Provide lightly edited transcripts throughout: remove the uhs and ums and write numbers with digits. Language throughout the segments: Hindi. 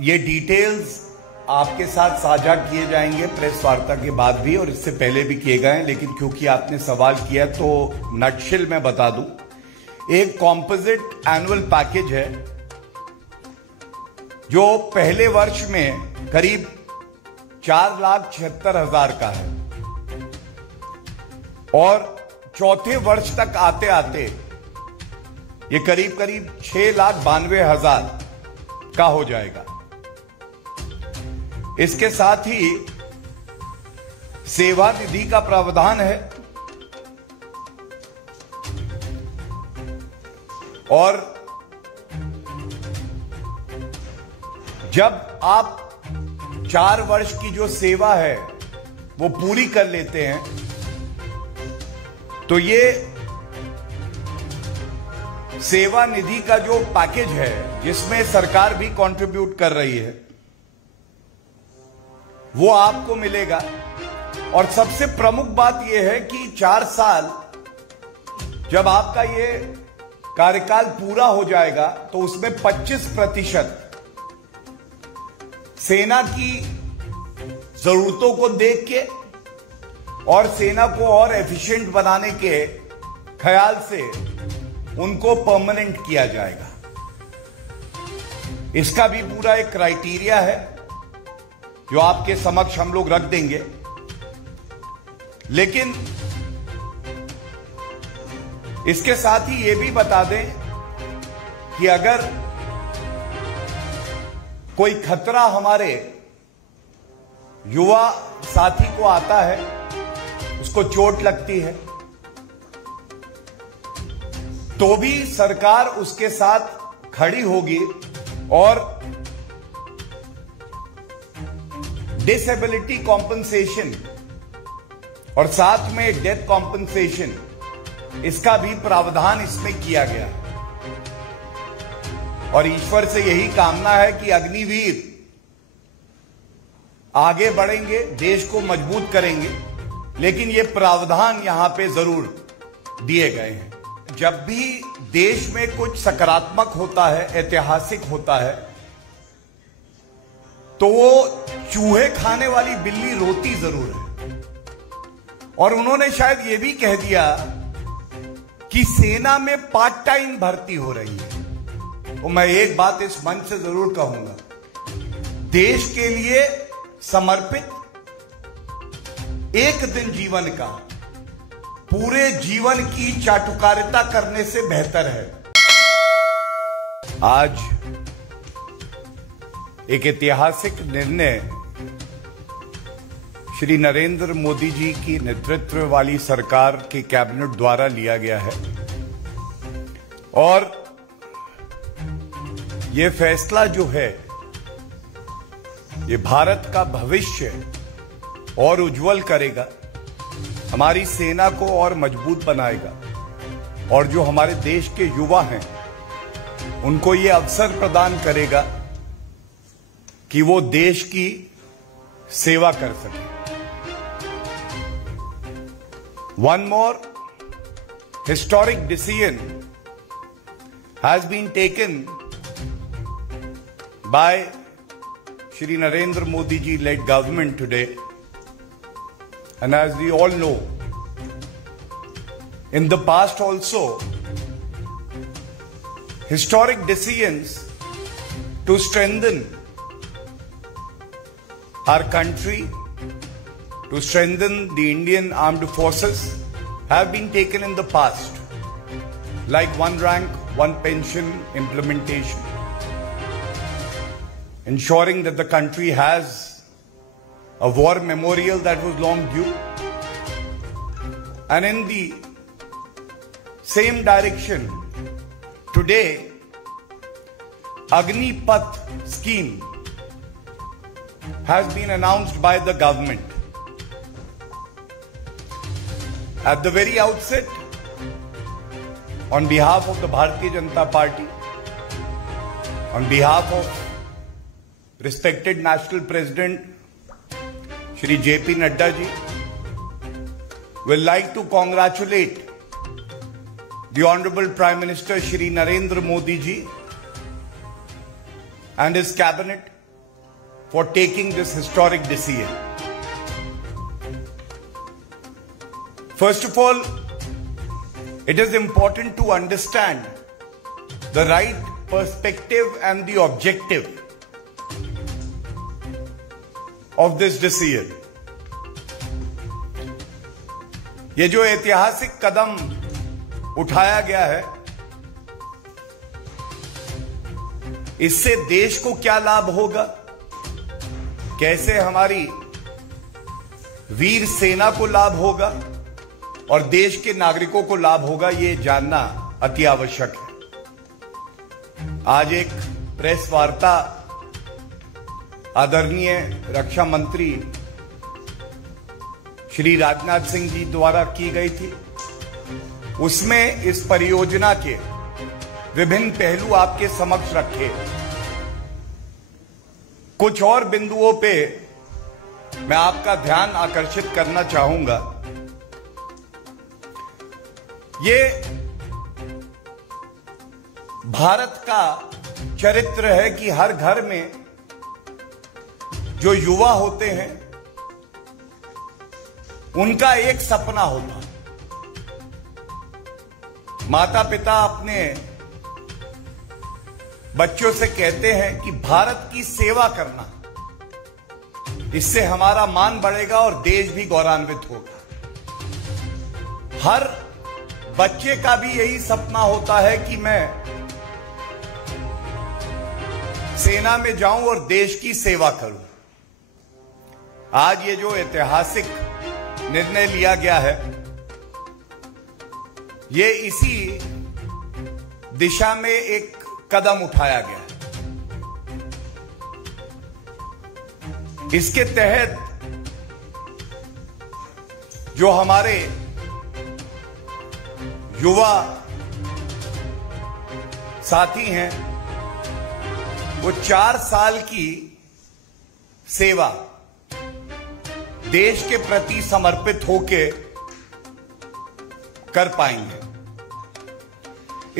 ये डिटेल्स आपके साथ साझा किए जाएंगे प्रेस वार्ता के बाद भी, और इससे पहले भी किए गए हैं, लेकिन क्योंकि आपने सवाल किया तो नटशिल में बता दूं। एक कॉम्पोजिट एनुअल पैकेज है जो पहले वर्ष में करीब 4,76,000 का है और चौथे वर्ष तक आते आते ये करीब करीब 6,92,000 का हो जाएगा। इसके साथ ही सेवा निधि का प्रावधान है और जब आप 4 वर्ष की जो सेवा है वो पूरी कर लेते हैं तो ये सेवा निधि का जो पैकेज है जिसमें सरकार भी कंट्रीब्यूट कर रही है वो आपको मिलेगा। और सबसे प्रमुख बात यह है कि 4 साल जब आपका ये कार्यकाल पूरा हो जाएगा तो उसमें 25% सेना की जरूरतों को देख के और सेना को और एफिशिएंट बनाने के ख्याल से उनको परमानेंट किया जाएगा। इसका भी पूरा एक क्राइटेरिया है जो आपके समक्ष हम लोग रख देंगे। लेकिन इसके साथ ही यह भी बता दें कि अगर कोई खतरा हमारे युवा साथी को आता है, उसको चोट लगती है, तो भी सरकार उसके साथ खड़ी होगी और डिसेबिलिटी कॉम्पनसेशन और साथ में डेथ कॉम्पनसेशन, इसका भी प्रावधान इसमें किया गया है। और ईश्वर से यही कामना है कि अग्निवीर आगे बढ़ेंगे, देश को मजबूत करेंगे, लेकिन ये प्रावधान यहां पे जरूर दिए गए हैं। जब भी देश में कुछ सकारात्मक होता है, ऐतिहासिक होता है, तो वो चूहे खाने वाली बिल्ली रोती जरूर है। और उन्होंने शायद ये भी कह दिया कि सेना में पार्ट टाइम भर्ती हो रही है। तो मैं एक बात इस मंच से जरूर कहूंगा, देश के लिए समर्पित एक दिन जीवन का पूरे जीवन की चाटुकारिता करने से बेहतर है। आज एक ऐतिहासिक निर्णय श्री नरेंद्र मोदी जी की नेतृत्व वाली सरकार के कैबिनेट द्वारा लिया गया है और ये फैसला जो है ये भारत का भविष्य और उज्जवल करेगा, हमारी सेना को और मजबूत बनाएगा और जो हमारे देश के युवा हैं उनको ये अवसर प्रदान करेगा कि वो देश की सेवा कर सके। One more historic decision has been taken by Shri Narendra Modi ji led government today. And as we all know, in the past also, historic decisions to strengthen our country, to strengthen the Indian armed forces have been taken in the past, like one rank, one pension implementation, ensuring that the country has a war memorial that was long due. And in the same direction, today, Agnipath scheme has been announced by the government. At the very outset, on behalf of the Bharatiya Janata Party, on behalf of respected National President Shri J.P. Nadda ji, will like to congratulate the Honorable Prime Minister Shri Narendra Modi ji and his cabinet for taking this historic decision. First of all, it is important to understand the right perspective and the objective of this decision. ये जो ऐतिहासिक कदम उठाया गया है, इससे देश को क्या लाभ होगा, कैसे हमारी वीर सेना को लाभ होगा और देश के नागरिकों को लाभ होगा, ये जानना अति आवश्यक है। आज एक प्रेस वार्ता आदरणीय रक्षा मंत्री श्री राजनाथ सिंह जी द्वारा की गई थी। उसमें इस परियोजना के विभिन्न पहलू आपके समक्ष रखे। कुछ और बिंदुओं पे मैं आपका ध्यान आकर्षित करना चाहूंगा। ये भारत का चरित्र है कि हर घर में जो युवा होते हैं उनका एक सपना होता है। माता पिता अपने बच्चों से कहते हैं कि भारत की सेवा करना, इससे हमारा मान बढ़ेगा और देश भी गौरवान्वित होगा। हर बच्चे का भी यही सपना होता है कि मैं सेना में जाऊं और देश की सेवा करूं। आज ये जो ऐतिहासिक निर्णय लिया गया है, ये इसी दिशा में एक कदम उठाया गया है। इसके तहत जो हमारे युवा साथी हैं, वो 4 साल की सेवा देश के प्रति समर्पित होके कर पाएंगे।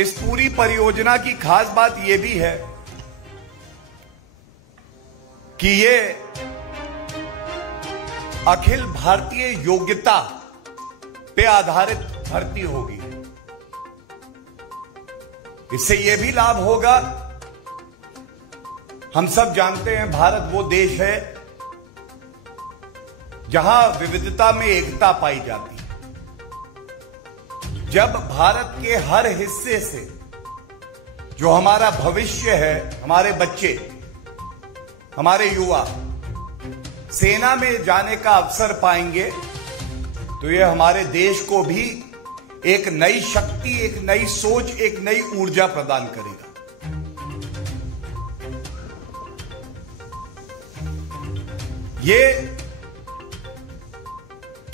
इस पूरी परियोजना की खास बात यह भी है कि ये अखिल भारतीय योग्यता पे आधारित भर्ती होगी। इससे यह भी लाभ होगा, हम सब जानते हैं भारत वो देश है जहां विविधता में एकता पाई जाती है। जब भारत के हर हिस्से से जो हमारा भविष्य है, हमारे बच्चे, हमारे युवा सेना में जाने का अवसर पाएंगे, तो यह हमारे देश को भी एक नई शक्ति, एक नई सोच, एक नई ऊर्जा प्रदान करेगा। ये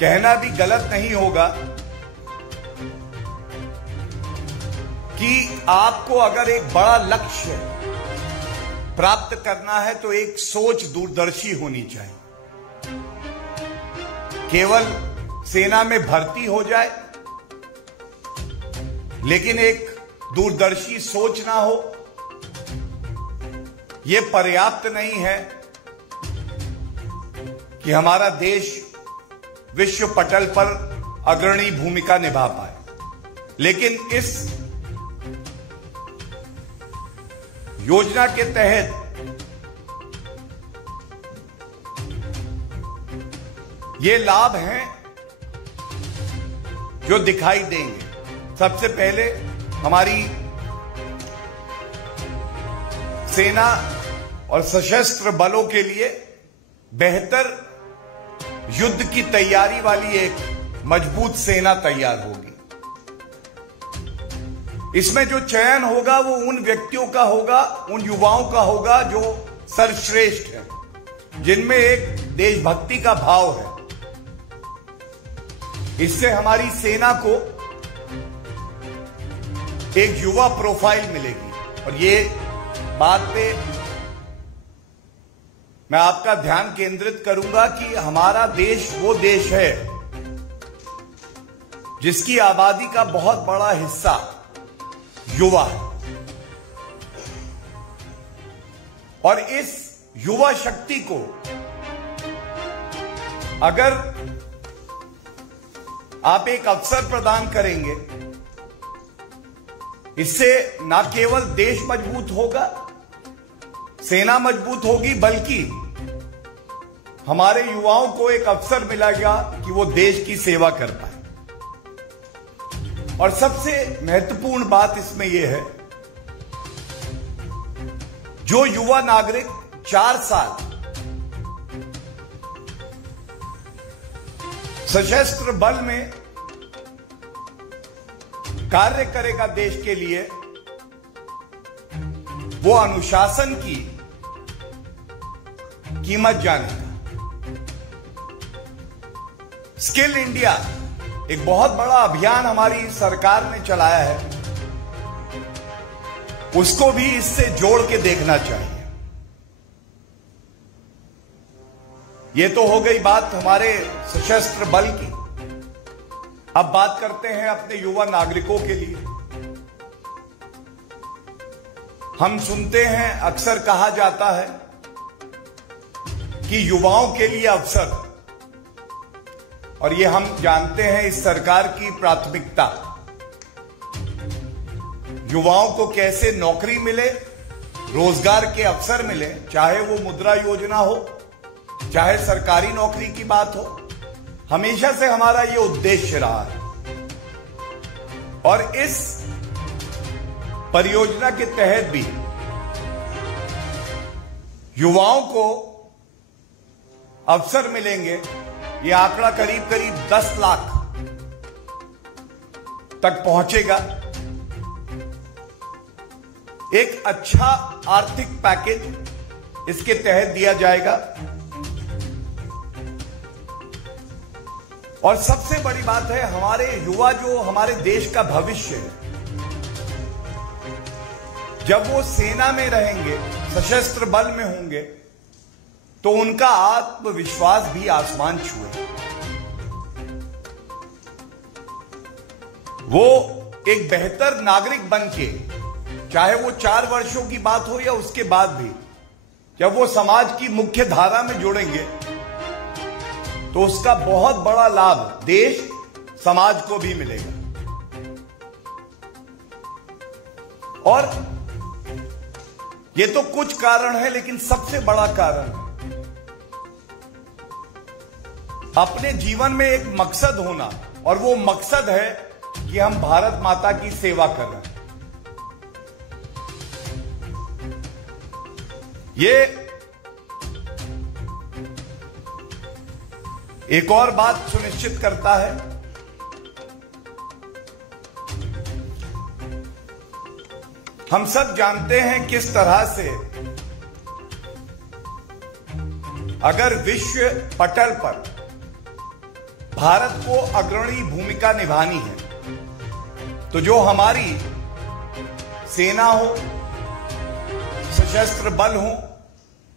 कहना भी गलत नहीं होगा कि आपको अगर एक बड़ा लक्ष्य प्राप्त करना है तो एक सोच दूरदर्शी होनी चाहिए। केवल सेना में भर्ती हो जाए लेकिन एक दूरदर्शी सोच ना हो, यह पर्याप्त नहीं है कि हमारा देश विश्व पटल पर अग्रणी भूमिका निभा पाए। लेकिन इस योजना के तहत ये लाभ हैं जो दिखाई देंगे। सबसे पहले हमारी सेना और सशस्त्र बलों के लिए बेहतर युद्ध की तैयारी वाली एक मजबूत सेना तैयार होगी। इसमें जो चयन होगा वो उन व्यक्तियों का होगा, उन युवाओं का होगा जो सर्वश्रेष्ठ हैं, जिनमें एक देशभक्ति का भाव है। इससे हमारी सेना को एक युवा प्रोफाइल मिलेगी। और ये बात पे मैं आपका ध्यान केंद्रित करूंगा कि हमारा देश वो देश है जिसकी आबादी का बहुत बड़ा हिस्सा युवा है। और इस युवा शक्ति को अगर आप एक अवसर प्रदान करेंगे, इससे ना केवल देश मजबूत होगा, सेना मजबूत होगी, बल्कि हमारे युवाओं को एक अवसर मिलेगा कि वो देश की सेवा कर पाए। और सबसे महत्वपूर्ण बात इसमें यह है, जो युवा नागरिक 4 साल सशस्त्र बल में कार्य करेगा देश के लिए, वो अनुशासन की कीमत जानेगा। स्किल इंडिया एक बहुत बड़ा अभियान हमारी सरकार ने चलाया है, उसको भी इससे जोड़ के देखना चाहिए। ये तो हो गई बात हमारे सशस्त्र बल की। अब बात करते हैं अपने युवा नागरिकों के लिए। हम सुनते हैं, अक्सर कहा जाता है कि युवाओं के लिए अवसर, और ये हम जानते हैं इस सरकार की प्राथमिकता, युवाओं को कैसे नौकरी मिले, रोजगार के अवसर मिले, चाहे वो मुद्रा योजना हो, चाहे सरकारी नौकरी की बात हो। हमेशा से हमारा ये उद्देश्य रहा है। और इस परियोजना के तहत भी युवाओं को अवसर मिलेंगे। ये आंकड़ा करीब करीब 10 लाख तक पहुंचेगा। एक अच्छा आर्थिक पैकेज इसके तहत दिया जाएगा। और सबसे बड़ी बात है, हमारे युवा जो हमारे देश का भविष्य है, जब वो सेना में रहेंगे, सशस्त्र बल में होंगे, तो उनका आत्मविश्वास भी आसमान छुए। वो एक बेहतर नागरिक बनके, चाहे वो 4 वर्षों की बात हो या उसके बाद भी, जब वो समाज की मुख्य धारा में जुड़ेंगे, तो उसका बहुत बड़ा लाभ देश, समाज को भी मिलेगा। और ये तो कुछ कारण है, लेकिन सबसे बड़ा कारण है अपने जीवन में एक मकसद होना, और वो मकसद है कि हम भारत माता की सेवा कर रहे हैं। ये एक और बात सुनिश्चित करता है, हम सब जानते हैं किस तरह से अगर विश्व पटल पर भारत को अग्रणी भूमिका निभानी है, तो जो हमारी सेना हो, सशस्त्र बल हो,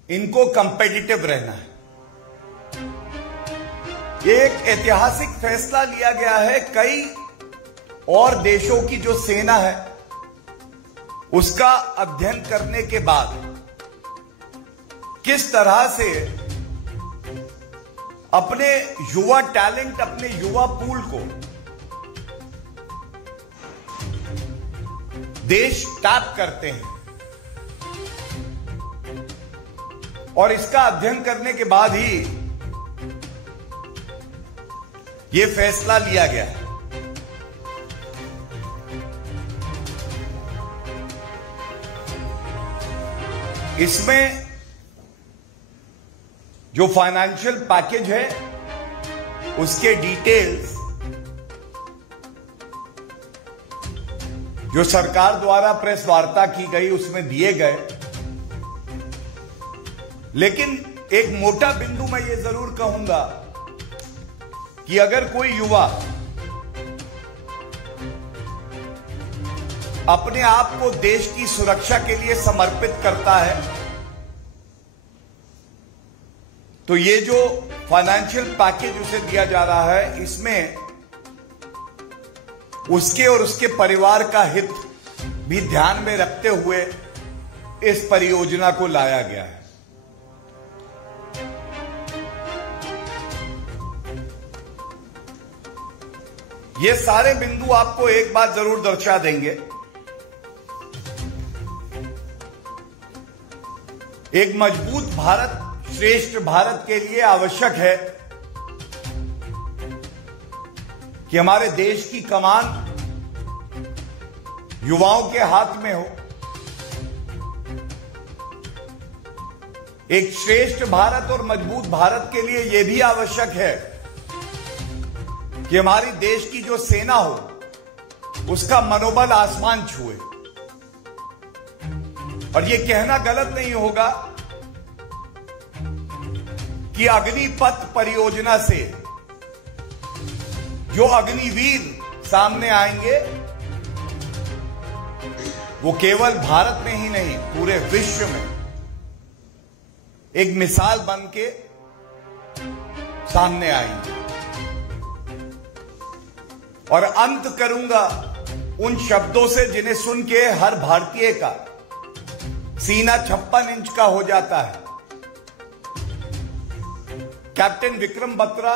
इनको कंपेटिटिव रहना है। एक ऐतिहासिक फैसला लिया गया है। कई और देशों की जो सेना है, उसका अध्ययन करने के बाद किस तरह से अपने युवा टैलेंट, अपने युवा पूल को देश टैप करते हैं, और इसका अध्ययन करने के बाद ही यह फैसला लिया गया है। इसमें जो फाइनेंशियल पैकेज है, उसके डिटेल्स जो सरकार द्वारा प्रेस वार्ता की गई उसमें दिए गए। लेकिन एक मोटा बिंदु मैं ये जरूर कहूंगा कि अगर कोई युवा अपने आप को देश की सुरक्षा के लिए समर्पित करता है, तो ये जो फाइनेंशियल पैकेज उसे दिया जा रहा है, इसमें उसके और उसके परिवार का हित भी ध्यान में रखते हुए इस परियोजना को लाया गया है। ये सारे बिंदु आपको एक बात जरूर दर्शा देंगे, एक मजबूत भारत, श्रेष्ठ भारत के लिए आवश्यक है कि हमारे देश की कमान युवाओं के हाथ में हो। एक श्रेष्ठ भारत और मजबूत भारत के लिए यह भी आवश्यक है कि हमारी देश की जो सेना हो उसका मनोबल आसमान छुए। और यह कहना गलत नहीं होगा कि अग्निपथ परियोजना से जो अग्निवीर सामने आएंगे वो केवल भारत में ही नहीं, पूरे विश्व में एक मिसाल बन के सामने आएंगे। और अंत करूंगा उन शब्दों से जिन्हें सुन के हर भारतीय का सीना 56 इंच का हो जाता है। कैप्टन विक्रम बत्रा,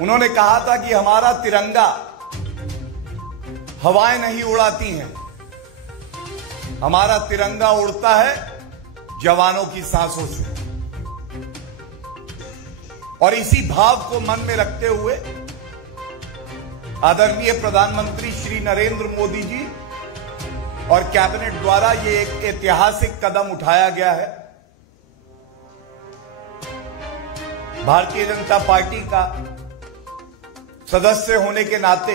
उन्होंने कहा था कि हमारा तिरंगा हवाएं नहीं उड़ाती हैं, हमारा तिरंगा उड़ता है जवानों की सांसों से। और इसी भाव को मन में रखते हुए आदरणीय प्रधानमंत्री श्री नरेंद्र मोदी जी और कैबिनेट द्वारा ये एक ऐतिहासिक कदम उठाया गया है। भारतीय जनता पार्टी का सदस्य होने के नाते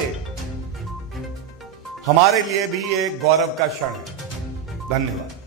हमारे लिए भी एक गौरव का क्षण है। धन्यवाद।